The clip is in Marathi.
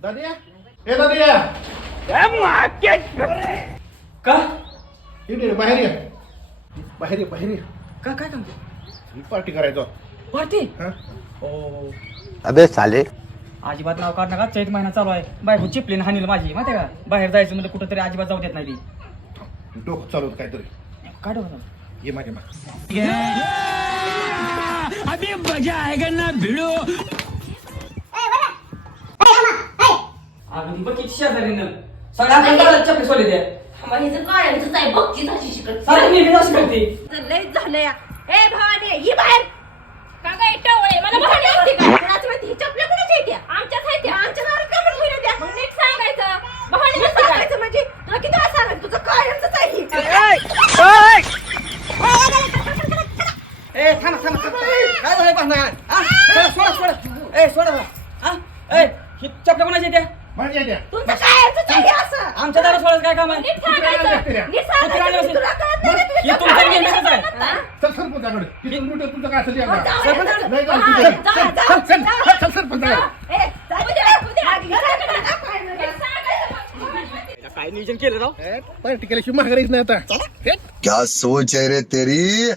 दादिया ए दादिया का इकडे बाहेर ये बाहेर ये बाहेर ये का काय सांगतो पार्टी करायचो पार्टी हा ओ अबे साले अजिबात नाव काढ नका चैत महिना चालू आहे बायको चिपलीन हानील माझी माहिती का बाहेर जायचं म्हणजे कुठं तरी अजिबात जाऊ देत नाही ती डोकं चालवत काहीतरी काढू ये माझ्या माग अभी मजा आएगा ना भिड़ो. अगदी बघ किती शेजारीनं सगळ्या आपल्याला चपली सोडली द्या हिचं काय हिचं आहे बघची झाशी शिकत सारखी नेहमी अशी करते लय झालंय ए भवानी ही बाहेर का काय टवळे मला भवानी होती का कुणाच माहिती ही चपल्या कुणाच्या आहेत त्या आमच्याच आहेत त्या आमच्या घरात का पण होईना त्या मग नीट सांगायचं भवानी सांगायचं म्हणजे तुला किती वेळा सांगायचं तुझं कायमच आहे ए थांबा थांबा थांबा काय झालं भांडण हा सोडा सोडा ए सोडा हा ए ही चपल्या कोणाच्या त्या माझ्या द्या तुमचं कायमच आहे असं आमच्या दारा सोडायचं काय काम आहे नीट सांगायचं नीट सांगायचं तुला कळत नाही का हे तुझ्या तुमचं नेहमीच आहे हा? चल सरपंचाकडे तिथून मोठं तुझं काय असेल जाऊ आता दे, सरपंच, जाऊ दे. नाही, जाऊ, हा, तुझं. जा, जा, चल, चल, जा. चल, सरपंचाकडे. जा. ए, जाऊ दे. घराकडे काय नाही. नीट सांगायचं. काय नियोजन केलं राव पार्टी केल्याशिवाय माघारीच नाही आता क्या सोच है रे तेरी.